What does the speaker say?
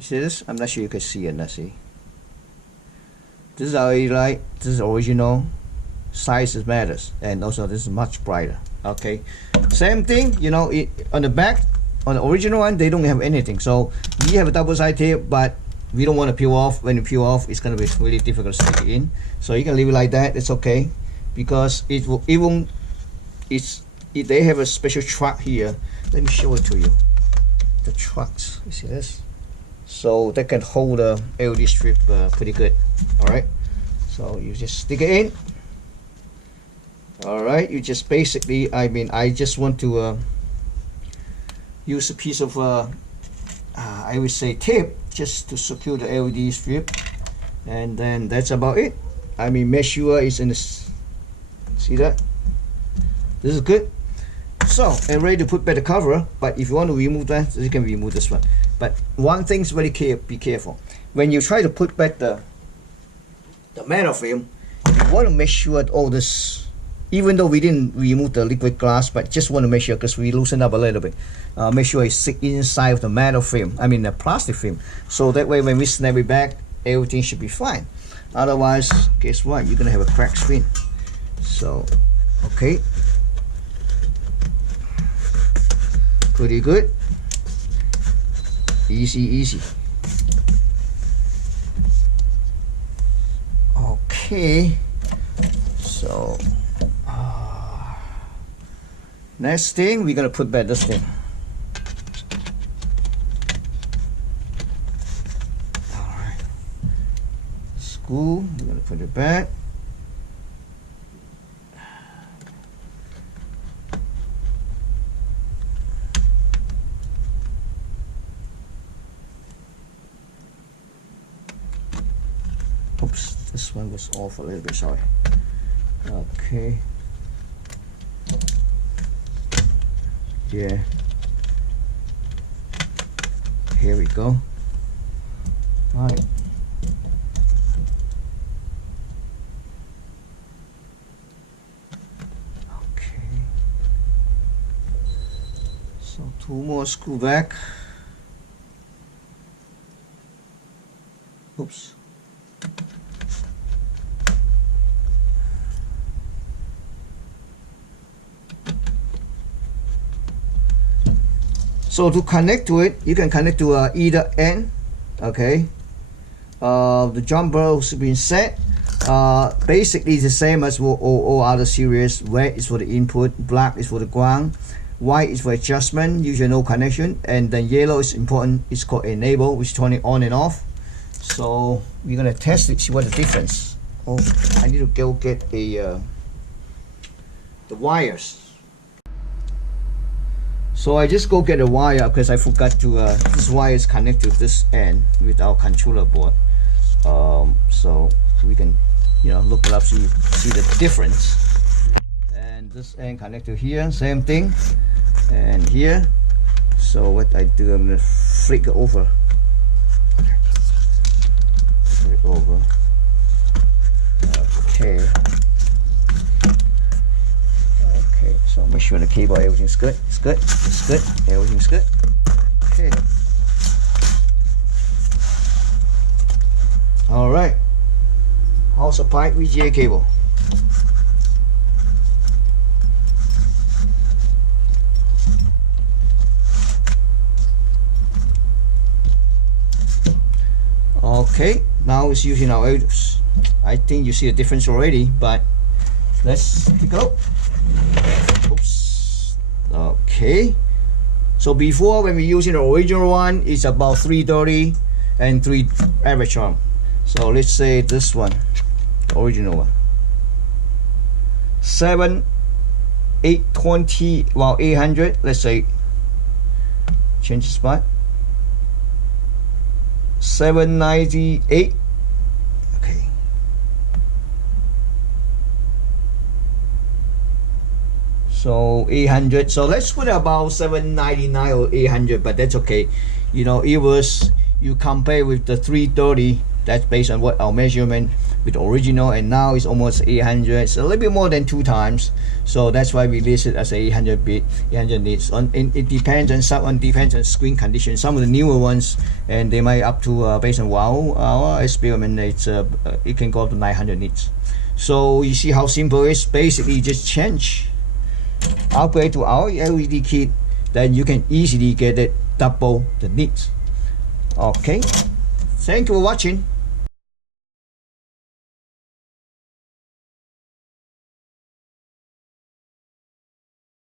You see this? I'm not sure you can see it. Let's see. This is our light. This is original. Size matters, and also this is much brighter. Okay, same thing. You know, on the back, on the original one, they don't have anything. So we have a double-sided tape, but we don't want to peel off. When you peel off, it's going to be really difficult to stick it in. So you can leave it like that. It's okay, because it will even. They have a special truck here. Let me show it to you. The trucks. You see this? So they can hold the LED strip pretty good. All right. So you just stick it in. All right. You just basically. I just want to use a piece of I would say tape just to secure the LED strip, and then that's about it. Make sure it's in this. See that? This is good. So I'm ready to put back the cover, but if you want to remove that, you can remove this one. But one thing's very be careful. When you try to put back the metal film, you want to make sure that all this, even though we didn't remove the liquid glass, but just want to make sure, because we loosen up a little bit, make sure it's inside of the metal film, the plastic film. So that way when we snap it back, everything should be fine. Otherwise, guess what? You're going to have a cracked screen. So, okay. Pretty good. Easy. Okay. So, next thing, we're gonna put back this thing. All right. Screw. We're gonna put it back. Oops, this one was off a little bit, sorry. Okay. Yeah. Here we go. All right. Okay. So 2 more screw back. Oops. So to connect to it, you can connect to either end. Okay. The jumper has been set. Basically, it's the same as all other series. Red is for the input, black is for the ground, white is for adjustment, usually no connection, and then yellow is important. It's called enable, which turn it on and off. So we're gonna test it, see what the difference. Oh, I need to go get the wires. So I just go get a wire because I forgot to. This wire is connected to this end with our controller board. So we can, look it up, see the difference. And this end connected here, same thing, and here. So what I do, I'm gonna flick it over. Flick over. Okay. Okay, so make sure the cable, everything's good. It's good. It's good. Everything's good. Okay. All right. House supply VGA cable. Okay. Now it's using our. I think you see the difference already, but let's take a look. Oops. Okay. So before, when we're using the original one, it's about 330 and 3 average arm. So let's say this one, the original one, 820, well 800. Let's say change the spot. 798. Okay. So 800. So let's put about 799 or 800, but that's okay. It was, you compare with the 330. That's based on what our measurement. with original, and now it's almost 800. It's a little bit more than 2 times, so that's why we list it as 800 bit, 800 nits. It depends on depends on screen condition. Some of the newer ones, and they might up to based on our experiment, it can go up to 900 nits. So you see how simple it is. Basically, just change upgrade to our LED kit, then you can easily get it double the nits. Okay, thank you for watching.